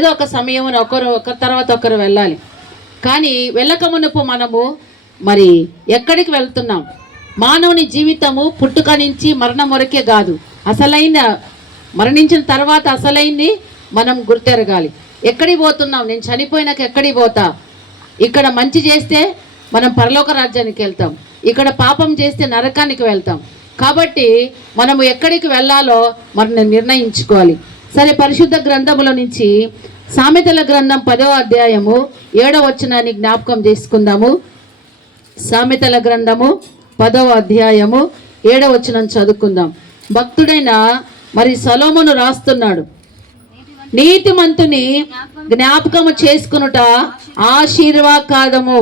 ఏదో ఒక సమయం ఒకరి తర్వాత ఒకరు వెళ్ళాలి. కానీ వెళ్ళక మునుపు మనము మరి ఎక్కడికి వెళ్తున్నాం? మానవుని జీవితము పుట్టుక నుంచి మరణం వరకే కాదు, అసలైన మరణించిన తర్వాత అసలైంది మనం గుర్తెరగాలి. ఎక్కడికి పోతున్నాం? నేను చనిపోయినాక ఎక్కడికి పోతా? ఇక్కడ మంచి చేస్తే మనం పరలోక రాజ్యానికి వెళ్తాం, ఇక్కడ పాపం చేస్తే నరకానికి వెళ్తాం. కాబట్టి మనము ఎక్కడికి వెళ్ళాలో మనం నిర్ణయించుకోవాలి. సరే, పరిశుద్ధ గ్రంథముల నుంచి సామెతల గ్రంథం 10వ అధ్యాయము 7వ వచనాన్ని జ్ఞాపకం చేసుకుందాము. సామెతల గ్రంథము 10వ అధ్యాయము 7వ వచనం చదువుకుందాం. భక్తుడైన మరి సొలొమోను రాస్తున్నాడు, నీతిమంతుని జ్ఞాపకము చేసుకునుట ఆశీర్వాదము,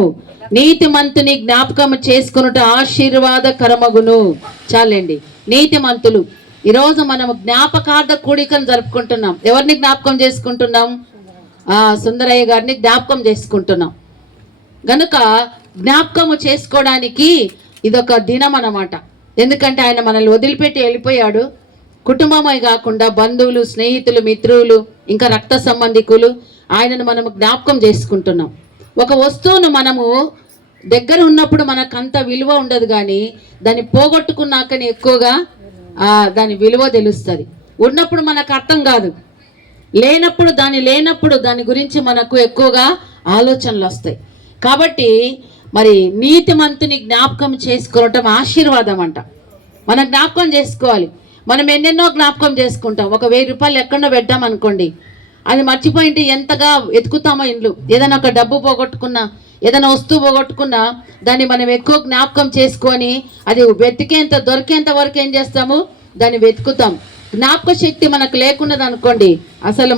నీతిమంతుని జ్ఞాపకము చేసుకునుట ఆశీర్వాదకరమగును. చాలండి. నీతిమంతులు, ఈరోజు మనము జ్ఞాపకార్థ కూడికను జరుపుకుంటున్నాం. ఎవరిని జ్ఞాపకం చేసుకుంటున్నాం? సుందరయ్య గారిని జ్ఞాపకం చేసుకుంటున్నాం. గనుక జ్ఞాపకము చేసుకోవడానికి ఇదొక దినం అన్నమాట. ఎందుకంటే ఆయన మనల్ని వదిలిపెట్టి వెళ్ళిపోయాడు. కుటుంబమే కాకుండా బంధువులు, స్నేహితులు, మిత్రులు, ఇంకా రక్త సంబంధికులు, ఆయనను మనము జ్ఞాపకం చేసుకుంటున్నాం. ఒక వస్తువును మనము దగ్గర ఉన్నప్పుడు మనకంత విలువ ఉండదు, కానీ దాన్ని పోగొట్టుకున్నాకనే ఎక్కువగా దాని విలువ తెలుస్తుంది. ఉన్నప్పుడు మనకు అర్థం కాదు, లేనప్పుడు దాని గురించి మనకు ఎక్కువగా ఆలోచనలు వస్తాయి. కాబట్టి మరి నీతిమంతుని జ్ఞాపకం చేసుకోవటం ఆశీర్వాదం అంట. మనం జ్ఞాపకం చేసుకోవాలి. మనం ఎన్నెన్నో జ్ఞాపకం చేసుకుంటాం. ఒక 1000 రూపాయలు ఎక్కడో పెట్టాం అనుకోండి, అది మర్చిపోయింటే ఎంతగా వెతుకుతామో ఇండ్లు. ఏదైనా ఒక డబ్బు పోగొట్టుకున్నా, ఏదైనా వస్తువు పోగొట్టుకున్నా దాన్ని మనం ఎక్కువ జ్ఞాపకం చేసుకొని అది దొరికేంత వరకు ఏం చేస్తాము? దాన్ని వెతుకుతాం. జ్ఞాపక శక్తి మనకు లేకున్నది అనుకోండి, అసలు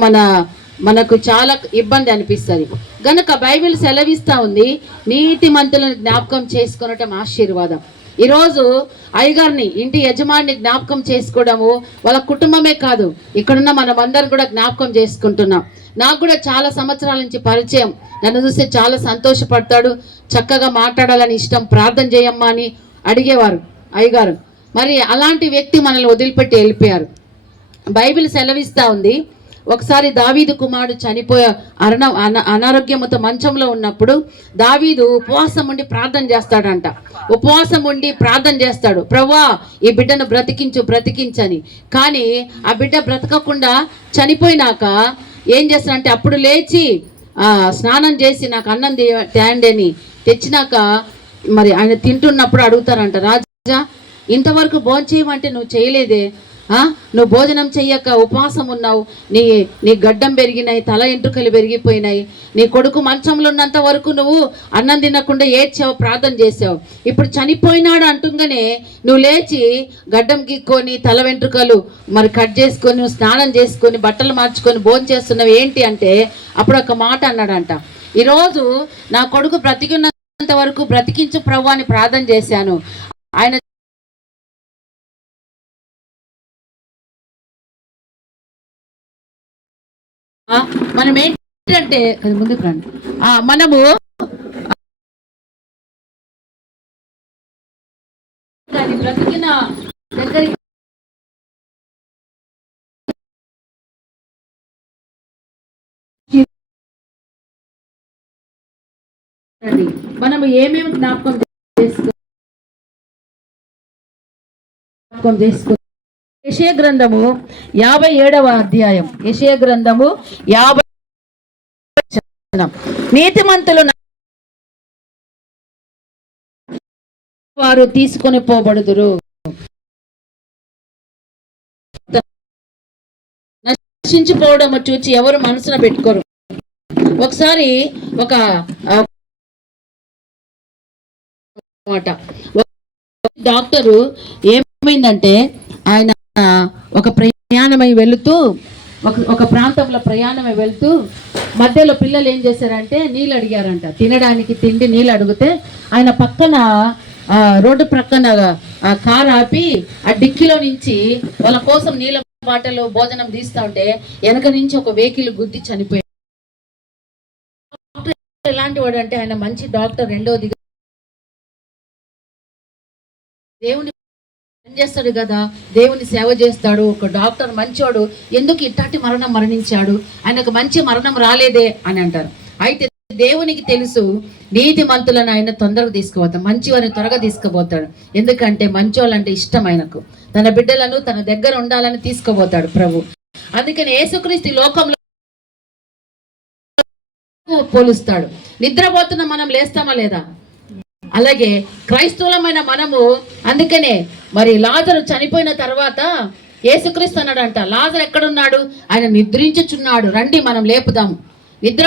మనకు చాలా ఇబ్బంది అనిపిస్తుంది. గనుక బైబిల్ సెలవిస్తూ ఉంది, నీతిమంతులను జ్ఞాపకం చేసుకొనటం ఆశీర్వాదం. ఈరోజు అయ్యగారిని, ఇంటి యజమాని జ్ఞాపకం చేసుకోవడము వాళ్ళ కుటుంబమే కాదు, ఇక్కడున్న మనమందరం కూడా జ్ఞాపకం చేసుకుంటున్నాం. నాకు కూడా చాలా సంవత్సరాల నుంచి పరిచయం. నన్ను చూస్తే చాలా సంతోషపడతాడు, చక్కగా మాట్లాడాలని ఇష్టం, ప్రార్థన చేయమ్మా అని అడిగేవారు అయ్యగారు. మరి అలాంటి వ్యక్తి మనల్ని వదిలిపెట్టి వెళ్ళిపోయారు. బైబిల్ సెలవిస్తూ ఉంది, ఒకసారి దావీదు కుమారుడు చనిపోయే అనారోగ్యంతో మంచంలో ఉన్నప్పుడు దావీదు ఉపవాసం ఉండి ప్రార్థన చేస్తాడంట. ఉపవాసం ఉండి ప్రార్థన చేస్తాడు, ప్రభువా ఈ బిడ్డను బ్రతికించని. కానీ ఆ బిడ్డ బ్రతకకుండా చనిపోయినాక ఏం చేస్తాడంటే, అప్పుడు లేచి స్నానం చేసి నాకు అన్నం తేండి అని తెచ్చినాక మరి ఆయన తింటున్నప్పుడు అడుగుతారంట, రాజా ఇంతవరకు భోజనం చేయమంటే నువ్వు చేయలేదే, నువ్వు భోజనం చెయ్యక ఉపవాసం ఉన్నావు, నీ గడ్డం పెరిగినాయి, తల ఎంట్రుకలు పెరిగిపోయినాయి, నీ కొడుకు మంచంలో ఉన్నంత వరకు నువ్వు అన్నం తినకుండా ఏడ్చావు, ప్రార్థన చేసావు. ఇప్పుడు చనిపోయినాడు అంటుంగానే నువ్వు లేచి గడ్డం గీక్కొని తల వెంట్రుకలు మరి కట్ చేసుకొని నువ్వు స్నానం చేసుకొని బట్టలు మార్చుకొని భోజనం చేస్తున్నావు ఏంటి అంటే, అప్పుడు ఒక మాట అన్నాడంట, ఈరోజు నా కొడుకు బ్రతికున్నంత వరకు బ్రతికించు ప్రభు అని ప్రార్థన చేశాను. ఆయన మనం ఏంటంటే ముందుకు రండి, మనము బ్రతికిన దగ్గరికి మనము ఏమేమి జ్ఞాపకం చేసుకో. యెషయా గ్రంథము 57వ అధ్యాయం, యెషయా గ్రంథము 50. నీతిమంతులు వారు తీసుకొని పోబడుదురు, నశించిపోవడం చూచి ఎవరు మనసున పెట్టుకోరు. ఒకసారి ఒక డాక్టరు ఏమైందంటే, ఆయన ఒక ప్రయాణమై వెళుతూ ఒక ప్రాంతంలో ప్రయాణమై వెళుతూ మధ్యలో పిల్లలు ఏం చేశారంటే నీళ్ళు అడిగారంట, తినడానికి తిండి నీళ్ళు అడిగితే ఆయన పక్కన రోడ్డు ప్రక్కన కారు ఆపి ఆ డిక్కీలో నుంచి వాళ్ళ కోసం నీళ్ళ బాటలో భోజనం తీస్తూ ఉంటే వెనక నుంచి ఒక వెహికల్ గుద్ది చనిపోయాడు. ఎలాంటి వాడు అంటే ఆయన మంచి డాక్టర్. రెండోదిగా దేవుని చేస్తాడు కదా, దేవుని సేవ చేస్తాడు, ఒక డాక్టర్ మంచోడు, ఎందుకు ఇట్లాంటి మరణం మరణించాడు, ఆయనకు మంచి మరణం రాలేదే అని అంటారు. అయితే దేవునికి తెలుసు, నీతిమంతులను ఆయన తొందరగా తీసుకుపోతాడు, మంచివారిని త్వరగా తీసుకుపోతాడు. ఎందుకంటే మంచోళ్ళంటే ఇష్టం ఆయనకు, తన బిడ్డలను తన దగ్గర ఉండాలని తీసుకుపోతాడు ప్రభు. అందుకని యేసుక్రీస్తు లోకంలో పోలుస్తాడు. నిద్రపోతున్న మనం లేస్తామా లేదా? అలాగే క్రైస్తవులమైన మనము, అందుకనే మరి లాజరు చనిపోయిన తర్వాత యేసుక్రీస్తు అన్నాడంట, లాజరు ఎక్కడున్నాడు? ఆయన నిద్రించుచున్నాడు, రండి మనం లేపుదాము. నిద్ర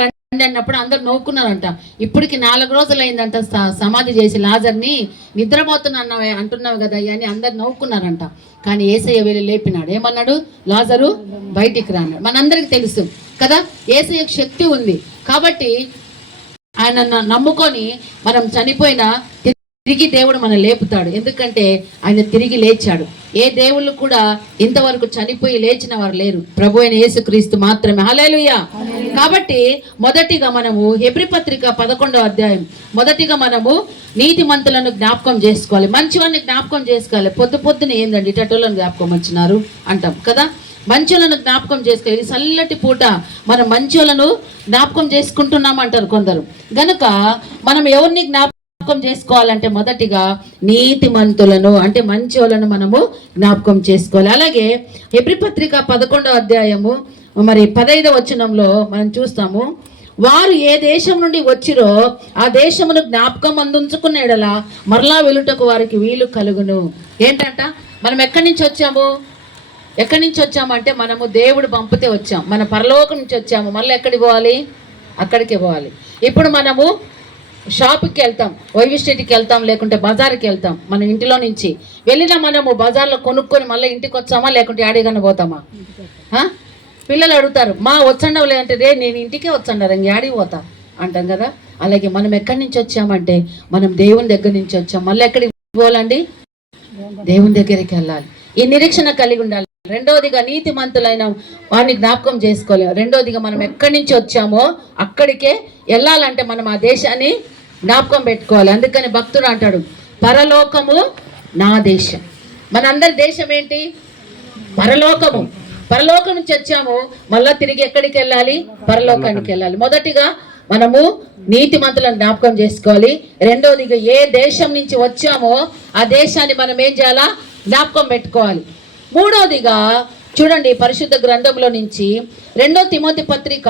రండి అన్నప్పుడు అందరు నవ్వుకున్నారంట. ఇప్పటికి 4 రోజులు అయిందంట సమాధి చేసి లాజర్ని. నిద్రపోతున్నా అంటున్నావు కదా అని అందరు నవ్వుకున్నారంట. కానీ యేసయ్య వెళ్ళి లేపినాడు. ఏమన్నాడు? లాజరు బయటికి రాన్నాడు. మనందరికి తెలుసు కదా, యేసయ్యకు శక్తి ఉంది కాబట్టి ఆయన నమ్ముకొని మనం చనిపోయినా తిరిగి దేవుడు మనం లేపుతాడు. ఎందుకంటే ఆయన తిరిగి లేచాడు. ఏ దేవుళ్ళు కూడా ఇంతవరకు చనిపోయి లేచిన వారు లేరు, ప్రభు అయిన యేసుక్రీస్తు మాత్రమే. హల్లెలూయా. కాబట్టి మొదటిగా మనము హెబ్రీ పత్రిక 11వ అధ్యాయం, మొదటిగా మనము నీతిమంతులను జ్ఞాపకం చేసుకోవాలి, మంచివారిని జ్ఞాపకం చేసుకోవాలి. పొద్దున ఏందండి ఇటటోళ్ళని జ్ఞాపకం వచ్చినారు అంటాం కదా. మంచోళ్ళను జ్ఞాపకం చేసుకోవాలి. చల్లటి పూట మనం మంచోళ్ళను జ్ఞాపకం చేసుకుంటున్నాం అంటారు కొందరు. గనుక మనం ఎవరిని జ్ఞాపకం చేసుకోవాలంటే మొదటిగా నీతిమంతులను, అంటే మంచోళ్ళను మనము జ్ఞాపకం చేసుకోవాలి. అలాగే హెబ్రీ పత్రిక 11వ అధ్యాయము మరి 15వ వచనంలో మనం చూస్తాము, వారు ఏ దేశం నుండి వచ్చిరో ఆ దేశమును జ్ఞాపకం అందుకున్న ఎడల మరలా వెలుటకు వారికి వీలు కలుగును. ఏంటంట? మనం ఎక్కడి నుంచి వచ్చామంటే మనము దేవుడు పంపితే వచ్చాం, మన పరలోకం నుంచి వచ్చాము. మళ్ళీ ఎక్కడికి పోవాలి? అక్కడికే పోవాలి. ఇప్పుడు మనము షాప్కి వెళ్తాం, వైవి స్ట్రీట్కి వెళ్తాం, లేకుంటే బజార్కి వెళ్తాం. మన ఇంటిలో నుంచి వెళ్ళినా మనము బజార్లో కొనుక్కొని మళ్ళీ ఇంటికి వచ్చామా, లేకుంటే యాడికన్నా పోతామా? పిల్లలు అడుగుతారు, మా వచ్చండవు లేదంటే, రే నేను ఇంటికే వచ్చండారు, ఇంక యాడికి పోతా అంటాం కదా. అలాగే మనం ఎక్కడి నుంచి వచ్చామంటే మనం దేవుని దగ్గర నుంచి వచ్చాం. మళ్ళీ ఎక్కడికి పోవాలండి? దేవుని దగ్గరికి వెళ్ళాలి. ఈ నిరీక్షణ కలిగి ఉండాలి. రెండవదిగా నీతిమంతులైన వారిని జ్ఞాపకం చేసుకోవాలి. రెండవదిగా మనం ఎక్కడి నుంచి వచ్చామో అక్కడికే వెళ్ళాలంటే మనం ఆ దేశాన్ని జ్ఞాపకం పెట్టుకోవాలి. అందుకని భక్తుడు అంటాడు, పరలోకము నా దేశం. మనందరి దేశం ఏంటి? పరలోకము. పరలోకం నుంచి వచ్చాము, మళ్ళా తిరిగి ఎక్కడికి వెళ్ళాలి? పరలోకానికి వెళ్ళాలి. మొదటిగా మనము నీతిమంతులను జ్ఞాపకం చేసుకోవాలి. రెండవదిగా ఏ దేశం నుంచి వచ్చామో ఆ దేశాన్ని మనం ఏం చేయాలా? జ్ఞాపకం పెట్టుకోవాలి. మూడవదిగా చూడండి, పరిశుద్ధ గ్రంథంలో నుంచి 2 తిమోతి పత్రిక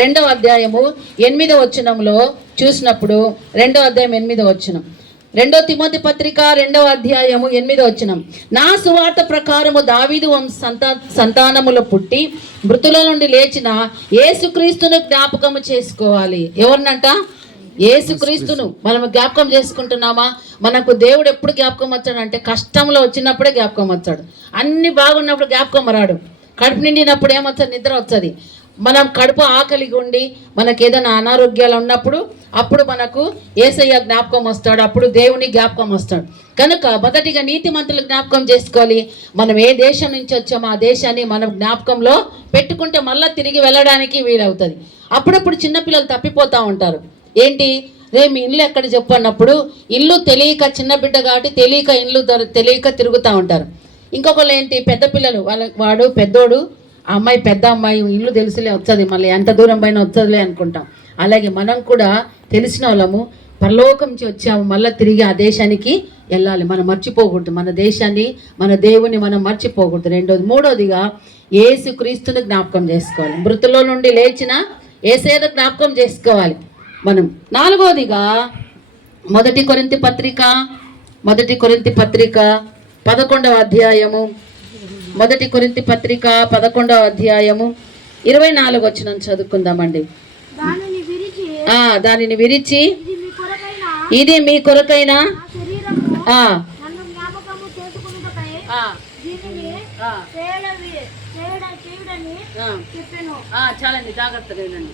2వ అధ్యాయము 8వ వచనంలో చూసినప్పుడు, 2వ అధ్యాయం 8వ వచనం, 2 తిమోతి పత్రిక 2వ అధ్యాయము 8వ వచనం, నా సువార్త ప్రకారము దావీదు సంతానములో పుట్టి మృతుల నుండి లేచిన యేసుక్రీస్తును జ్ఞాపకము చేసుకోవాలి. ఎవరినంట? యేసుక్రీస్తును మనం జ్ఞాపకం చేసుకుంటున్నామా? మనకు దేవుడు ఎప్పుడు జ్ఞాపకం వచ్చాడు అంటే కష్టంలో వచ్చినప్పుడే జ్ఞాపకం వచ్చాడు. అన్ని బాగున్నప్పుడు జ్ఞాపకం రాడు. కడుపు నిండినప్పుడు ఏమొచ్చదు? నిద్ర వచ్చది. మనం కడుపు ఆకలిగా ఉండి మనకు ఏదైనా అనారోగ్యాలు ఉన్నప్పుడు అప్పుడు మనకు యేసయ్య జ్ఞాపకం వస్తాడు, అప్పుడు దేవుని జ్ఞాపకం వస్తాడు. కనుక మొదటిగా నీతిమంతులు జ్ఞాపకం చేసుకోవాలి. మనం ఏ దేశం నుంచి వచ్చామో ఆ దేశాన్ని మనం జ్ఞాపకంలో పెట్టుకుంటే మళ్ళీ తిరిగి వెళ్ళడానికి వీలవుతుంది. అప్పుడప్పుడు చిన్నపిల్లలు తప్పిపోతూ ఉంటారు. ఏంటి రే మీ ఇల్లు ఎక్కడ చెప్పు అన్నప్పుడు ఇల్లు తెలియక, చిన్న బిడ్డ కాబట్టి తెలియక ఇల్లు తెలియక తిరుగుతూ ఉంటారు. ఇంకొకళ్ళు ఏంటి, పెద్ద పిల్లలు, వాడు పెద్దోడు, ఆ అమ్మాయి పెద్ద అమ్మాయి, ఇల్లు తెలుసులే వచ్చేది, మళ్ళీ ఎంత దూరం పైన వచ్చేదిలే అనుకుంటాం. అలాగే మనం కూడా తెలిసిన వాళ్ళము, పరలోకం నుంచి వచ్చాము, మళ్ళీ తిరిగి ఆ దేశానికి వెళ్ళాలి. మనం మర్చిపోకూడదు మన దేశాన్ని, మన దేవుని మనం మర్చిపోకూడదు. రెండోది. మూడోదిగా యేసుక్రీస్తుని జ్ఞాపకం చేసుకోవాలి. మృతుల నుండి లేచిన యేసయ్యను జ్ఞాపకం చేసుకోవాలి మనం. నాలుగోదిగా 1 కొరింథీ పత్రిక 11వ అధ్యాయము 1 కొరింథీ పత్రిక 11వ అధ్యాయము 24వ వచనం చదువుకుందామండి. దానిని విరిచి ఇది మీ కొరకైన చాలండి, జాగ్రత్తగా వినండి.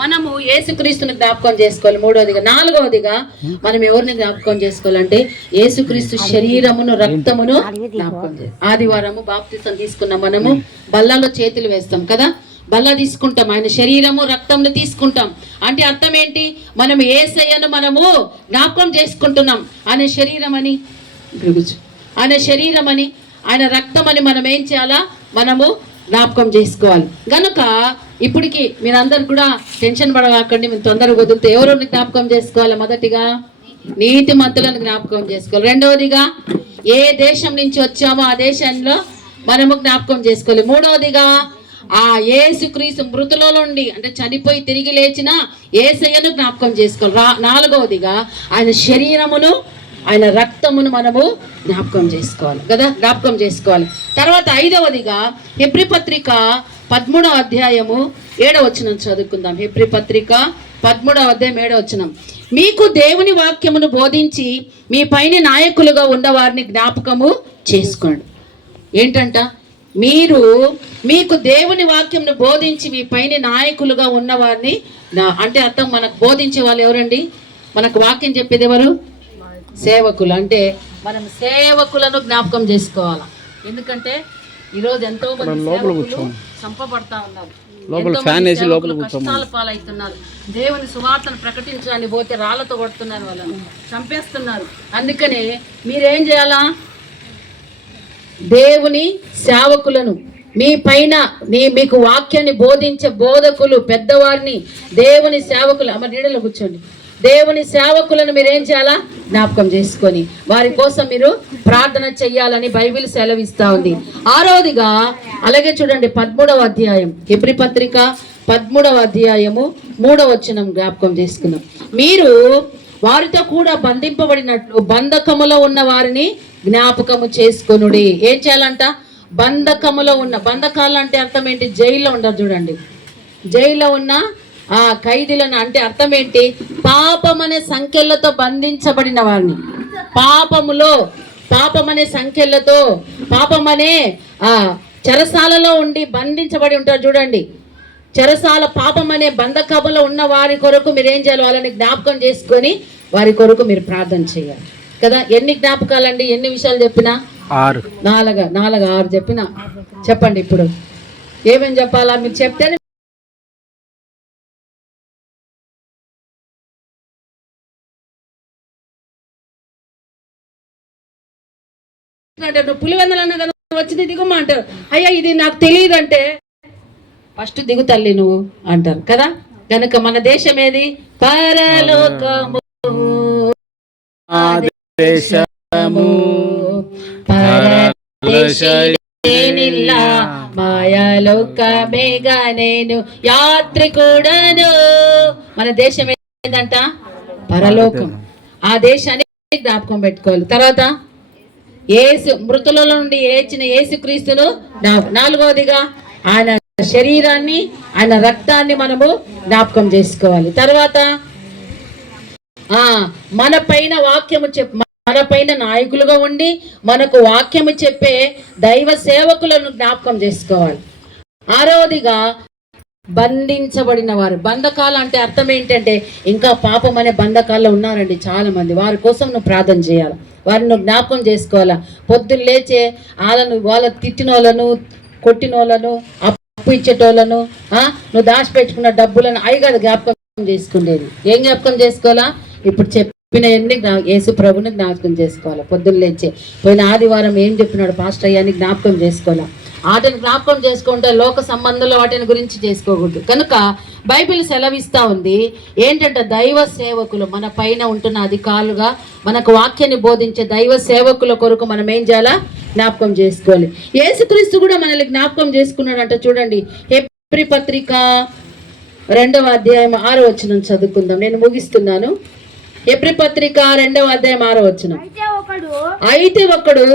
మనము యేసుక్రీస్తుని జ్ఞాపకం చేసుకోవాలి. మూడవదిగా. నాలుగవదిగా మనం ఎవరిని జ్ఞాపకం చేసుకోవాలంటే యేసుక్రీస్తు శరీరమును రక్తమును జ్ఞాపకం చేయాలి. ఆదివారము బాప్తిసం తీసుకున్న మనము బల్లలో చేతులు వేస్తాం కదా. బల్ల తీసుకుంటాం, ఆయన శరీరము రక్తంను తీసుకుంటాం. అంటే అర్థం ఏంటి? మనం యేసయ్యను మనము జ్ఞాపకం చేసుకుంటున్నాం. ఆయన శరీరం అని, ఆయన శరీరం అని, ఆయన రక్తం అని మనం ఏం చేయాలా? మనము జ్ఞాపకం చేసుకోవాలి. గనుక ఇప్పటికి మీరందరూ కూడా టెన్షన్ పడవాకండి, మీరు తొందరగా వదిలితే ఎవరు జ్ఞాపకం చేసుకోవాలి? మొదటిగా నీతిమంతులను జ్ఞాపకం చేసుకోవాలి. రెండవదిగా ఏ దేశం నుంచి వచ్చామో ఆ దేశంలో మనము జ్ఞాపకం చేసుకోవాలి. మూడవదిగా ఆ యేసుక్రీస్తు మృతుల నుండి అంటే చనిపోయి తిరిగి లేచిన యేసయ్యను జ్ఞాపకం చేసుకోవాలి. నాలుగవదిగా ఆయన శరీరమును ఆయన రక్తమును మనము జ్ఞాపకం చేసుకోవాలి కదా, జ్ఞాపకం చేసుకోవాలి. తర్వాత ఐదవదిగా హెబ్రీ పత్రిక 13వ అధ్యాయము 7వ వచనం చదువుకుందాం. హెబ్రీ పత్రిక 13వ అధ్యాయం 7వ వచనం. మీకు దేవుని వాక్యమును బోధించి మీ పైన నాయకులుగా ఉన్నవారిని జ్ఞాపకము చేసుకోండి. ఏంటంట? మీకు దేవుని వాక్యంను బోధించి మీ పైన నాయకులుగా ఉన్నవారిని, అంటే అర్థం మనకు బోధించే వాళ్ళు ఎవరండి? మనకు వాక్యం చెప్పేది ఎవరు? సేవకులు. అంటే మనం సేవకులను జ్ఞాపకం చేసుకోవాలి. ఎందుకంటే ఈరోజు ఎంతో మంది సేవకులు చంపబడతా ఉన్నారు, కష్టాల పాలవుతున్నారు. దేవుని సువార్తను ప్రకటించడానికి పోతే రాళ్లతో కొడుతున్నారు, వాళ్ళని చంపేస్తున్నారు. అందుకనే మీరేం చేయాలా? దేవుని సేవకులను, మీ పైన మీకు వాక్యాన్ని బోధించే బోధకులు, పెద్దవారిని, దేవుని సేవకులు, అమ్మ నీడలో కూర్చోండి, దేవుని సేవకులను మీరేం చేయాలా? జ్ఞాపకం చేసుకొని వారి కోసం మీరు ప్రార్థన చెయ్యాలని బైబిల్ సెలవిస్తా ఉంది. ఆరవదిగా అలాగే చూడండి 13వ అధ్యాయం హెబ్రీ పత్రిక 13వ అధ్యాయము 3వ వచనం జ్ఞాపకం చేసుకున్నాం. మీరు వారితో కూడా బంధింపబడినట్లు బంధకములో ఉన్న వారిని జ్ఞాపకము చేసుకొనుడి. ఏం చేయాలంట? బంధకములో ఉన్న, బంధకాలు అంటే అర్థం ఏంటి? జైల్లో ఉండరు చూడండి, జైల్లో ఉన్న ఆ ఖైదీలను అంటే అర్థం ఏంటి? పాపమనే సంఖ్యలతో బంధించబడిన వారిని, పాపమనే సంఖ్యలతో, పాపమనే చెరసాలలో ఉండి బంధించబడి ఉంటారు చూడండి. చెరసాల పాపమనే బంధకములో ఉన్న వారి కొరకు మీరు ఏం చేయాలి? వాళ్ళని జ్ఞాపకం చేసుకొని వారి కొరకు మీరు ప్రార్థన చేయాలి కదా. ఎన్ని జ్ఞాపకాలండి? ఎన్ని విషయాలు చెప్పినా? 6 చెప్పినా. చెప్పండి ఇప్పుడు ఏమేం చెప్పాలా? మీరు చెప్తే అంటారు, పులివెందలు అన్న కదా వచ్చింది దిగుమా అంటారు. అయ్యా ఇది నాకు తెలియదు అంటే ఫస్ట్ దిగు తల్లి నువ్వు అంటారు కదా. కనుక మన దేశం ఏది? పరలోకము, మాయాలోకమేగా నేను యాత్రికుడను. మన దేశం ఏంటంట? పరలోకం. ఆ దేశాన్ని జ్ఞాపకం పెట్టుకోవాలి. తర్వాత మృతుల నుండి లేచిన యేసుక్రీస్తును. నాలుగవదిగా ఆయన శరీరాన్ని, ఆయన రక్తాన్ని మనము జ్ఞాపకం చేసుకోవాలి. తర్వాత మన పైన వాక్యము మన పైన నాయకులుగా ఉండి మనకు వాక్యము చెప్పే దైవ సేవకులను జ్ఞాపకం చేసుకోవాలి. ఆరవదిగా బంధించబడిన వారు. బంధకాలు అంటే అర్థం ఏంటంటే ఇంకా పాపం అనే బంధకాల్లో ఉన్నారండి చాలా మంది. వారి కోసం నువ్వు ప్రార్థన చేయాలి, వారిని నువ్వు జ్ఞాపకం చేసుకోవాలా. పొద్దున్న లేచే వాళ్ళ తిట్టిన వాళ్ళను, కొట్టిన వాళ్ళను, అప్పు ఇచ్చేటోళ్ళను, నువ్వు దాచిపెట్టుకున్న డబ్బులను అవి కాదు జ్ఞాపకం చేసుకునేది. ఏం జ్ఞాపకం చేసుకోవాలా? ఇప్పుడు చెప్పిన యేసు ప్రభుని జ్ఞాపకం చేసుకోవాలి. పొద్దున్న లేచే పోయిన ఆదివారం ఏం చెప్పినాడు పాస్టర్ అయ్యాన్ని జ్ఞాపకం చేసుకోవాలా. వాటిని జ్ఞాపకం చేసుకుంటే లోక సంబంధంలో వాటిని గురించి చేసుకోకూడదు. కనుక బైబిల్ సెలవిస్తూ ఉంది ఏంటంటే దైవ సేవకులు, మన పైన ఉంటున్న అధికారులుగా మనకు వాక్యాన్ని బోధించే దైవ సేవకుల కొరకు మనం ఏం చేయాలా? జ్ఞాపకం చేసుకోవాలి. యేసుక్రీస్తు కూడా మనల్ని జ్ఞాపకం చేసుకున్నాడంట. చూడండి హెబ్రీ పత్రిక 2వ అధ్యాయం 6వ వచనం చదువుకుందాం. నేను ముగిస్తున్నాను. హెబ్రీ పత్రిక 2వ అధ్యాయం 6వ వచనం. అయితే ఒకడు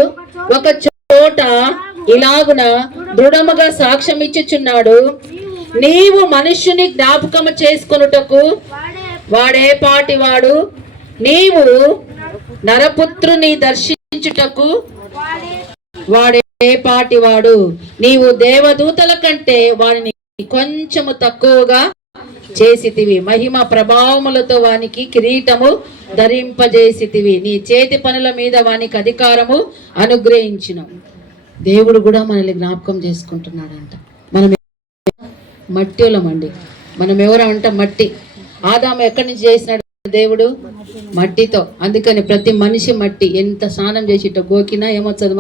ఒక చోట ఇలాగున దృఢముగా సాక్ష్యం ఇచ్చుచున్నాడు, నీవు మనుష్యుని జ్ఞాపకము చేసుకొనుటకు వాడే పాటివాడు, నీవు నరపుత్రుని దర్శించుటకు వాడే పాటివాడు, నీవు దేవదూతల కంటే వారిని కొంచెము తక్కువగా చేసితివి, మహిమ ప్రభావములతో వానికి కిరీటము ధరింపజేసితివి, నీ చేతి పనుల మీద వానికి అధికారము అనుగ్రహించిన. దేవుడు కూడా మనల్ని జ్ఞాపకం చేసుకుంటున్నాడంట. మనం మట్టిలమండి. మనం ఎవరు అంట మట్టి. ఆదాము ఎక్కడి నుంచి చేసినాడు దేవుడు? మట్టితో. అందుకని ప్రతి మనిషి మట్టి. ఎంత స్నానం చేసి ఇట్ట గోకినా ఏమొచ్చదు?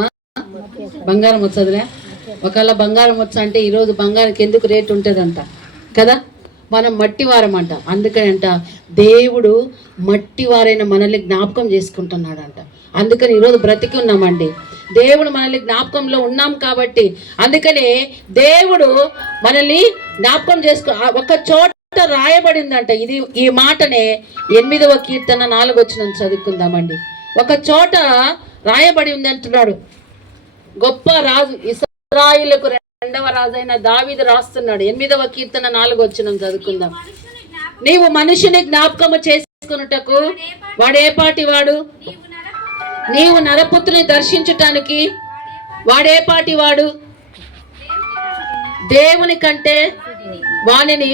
బంగారం వచ్చదులే. ఒకవేళ బంగారం వచ్చా అంటే ఈరోజు బంగారానికి ఎందుకు రేటు ఉంటుందంట కదా. మనం మట్టి వారమంట. అందుకని అంట దేవుడు మట్టి వారైన మనల్ని జ్ఞాపకం చేసుకుంటున్నాడంట. అందుకని ఈరోజు బ్రతికి ఉన్నామండి. దేవుడు మనల్ని జ్ఞాపకంలో ఉన్నాం కాబట్టి, అందుకని దేవుడు మనల్ని జ్ఞాపకం ఒక చోట రాయబడిందంట. ఈ మాటనే 8వ కీర్తన 4వ వచనం చదువుకుందామండి. ఒక చోట రాయబడి ఉంది అంటున్నాడు. గొప్ప రాజు, ఇశ్రాయేలుకు 2వ రాజైన దావీదు రాస్తున్నాడు. 8వ కీర్తన 4వ వచనం చదువుకుందాం. నీవు మనుషుని జ్ఞాపకము చేసుకున్నటకు వాడేపాటి వాడు? నీవు నరపుత్రుని దర్శించటానికి వాడేపాటి వాడు? దేవుని కంటే వానిని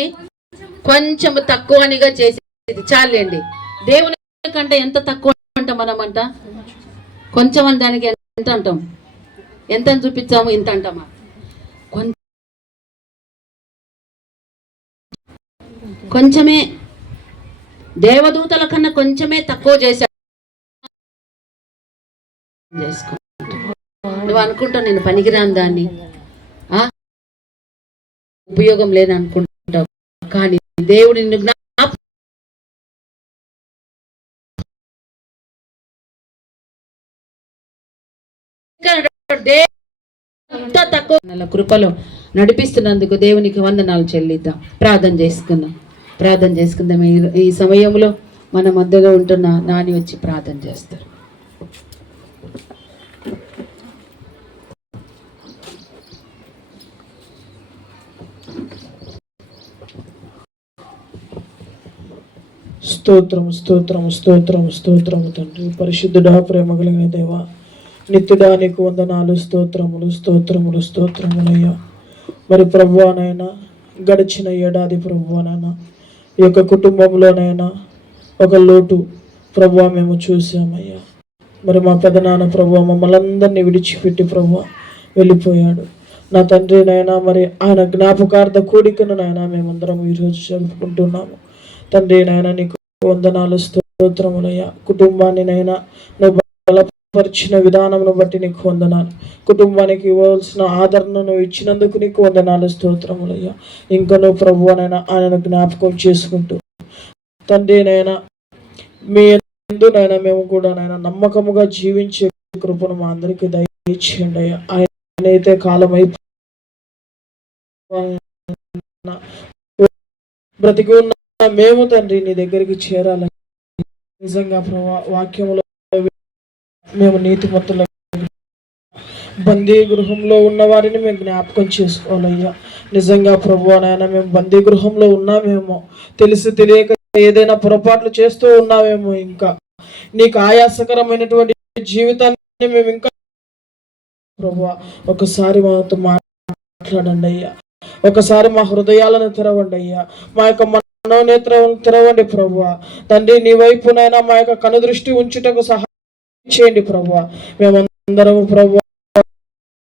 కొంచెం తక్కువనిగా చేసేది. చాలండి. దేవుని కంటే ఎంత తక్కువ అంటాం మనమంట? కొంచెం అని దానికి ఎంత అంటాం? ఎంత చూపించాము? ఇంత అంటామా? కొంచెమే. దేవదూతల కన్నా కొంచెమే తక్కువ చేశాడు. నువ్వు అనుకుంటావు నేను పనికిరాని దాన్ని, ఉపయోగం లేని అనుకుంటావు. కానీ దేవుడు నిన్ను తక్కువ కృపలో నడిపిస్తున్నందుకు దేవునికి వందనాలు చెల్లిద్దాం. ప్రార్థన చేసుకుందాం. ఈ సమయంలో మన మధ్యలో ఉంటున్న నాని వచ్చి ప్రార్థన చేస్తారు. స్తోత్రము తండ్రి. పరిశుద్ధుడా, ప్రేమ కలిగిన దేవా, నిత్యుడా నీకు వందనాలు, స్తోత్రములయ్యా. మరి ప్రభువానైనా గడిచిన ఏడాది ప్రభువానైనా ఈ యొక్క కుటుంబంలోనైనా ఒక లోటు ప్రభువా మేము చూసామయ్యా. మరి మా పెదనాన్న ప్రభువా మమ్మల్ని అందరినీ విడిచిపెట్టి ప్రభువా వెళ్ళిపోయాడు. నా తండ్రినైనా మరి ఆయన జ్ఞాపకార్థ కూడికను నైనా మేమందరం ఈరోజు జరుపుకుంటున్నాము. తండ్రి నైనా నీకు వందనాలు, స్తోత్రములయ్యా. కుటుంబాన్ని నైనా నువ్వు బలపరిచిన విధానమును బట్టి నీకు వందనాలు. కుటుంబానికి ఇవ్వాల్సిన ఆదరణను నువ్వు ఇచ్చినందుకు నీకు వందనాలు, స్తోత్రములయ్యా. ఇంకా నువ్వు ప్రభువనైనా ఆయనను జ్ఞాపకం చేసుకుంటూ తండ్రి నైనా మీ ఎందునైనా మేము కూడా నైనా నమ్మకముగా జీవించే కృపను మా అందరికీ దయచేయండి అయ్యా. ఆయన అయితే కాలం బ్రతికి ఉన్న మేము తండ్రి నీ దగ్గరికి చేరాలి. నిజంగా ప్రభా వాక్యములో మేము నీతిమంతుల బందీ గృహంలో ఉన్న వారిని మేము జ్ఞాపకం చేసుకోవాలయ్యా. నిజంగా ప్రభువా నాయన మేము బందీ గృహంలో ఉన్నామేమో, తెలిసి తెలియక ఏదైనా పొరపాట్లు చేస్తూ ఉన్నామేమో, ఇంకా నీకు ఆయాసకరమైనటువంటి జీవితాన్ని మేము ఇంకా ప్రభువా ఒకసారి మాతో మాట్లాడండి అయ్యా. ఒకసారి మా హృదయాలను తెరవండి అయ్యా. మా యొక్క మనోనేత్రం తెరవండి ప్రభువా. తండ్రి నీ వైపునైనా మా యొక్క కనుదృష్టి ఉంచుటకు సహాయం చేయండి ప్రభువా. మేమందరము ప్రభువా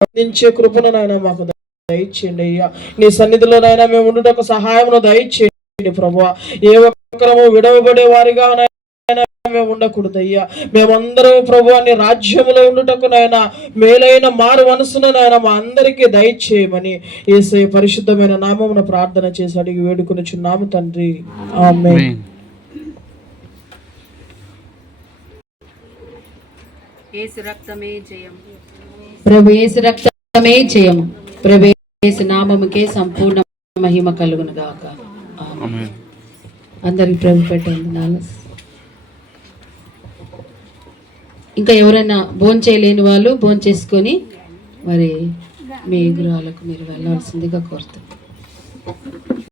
అందించే కృపణనైనా మాకు దయచేయండి అయ్యా. నీ సన్నిధిలోనైనా మేము ఉండుటకు సహాయమును దయచేయండి ప్రభువా. ఏ ఒక్కరము విడవబడే వారిగా మేము ఉండకూడదయ్యా. మేమందరం ప్రభువా నీ రాజ్యములో ఉండుటకునైనా మేలైన మారు మనసునైనా మా అందరికీ దయచేయమని యేసయ్య పరిశుద్ధమైన నామమున ప్రార్థన చేసి అడిగి వేడుకొనుచున్నాము తండ్రి, ఆమేన్. యేసు రక్తమే జయం. ప్రభు యేసు రక్తమే జయం. ప్రభు యేసు నామముకే సంపూర్ణ మహిమ కలుగును గాక. ఆమేన్. అందరికి ప్రభు పెట్టండి. ఇంకా ఎవరైనా భోంచేయలేని వాళ్ళు భోంచేసుకొని మరి మీ గృహాలకు మీరు వెళ్ళాల్సిందిగా కోరుతున్నాను.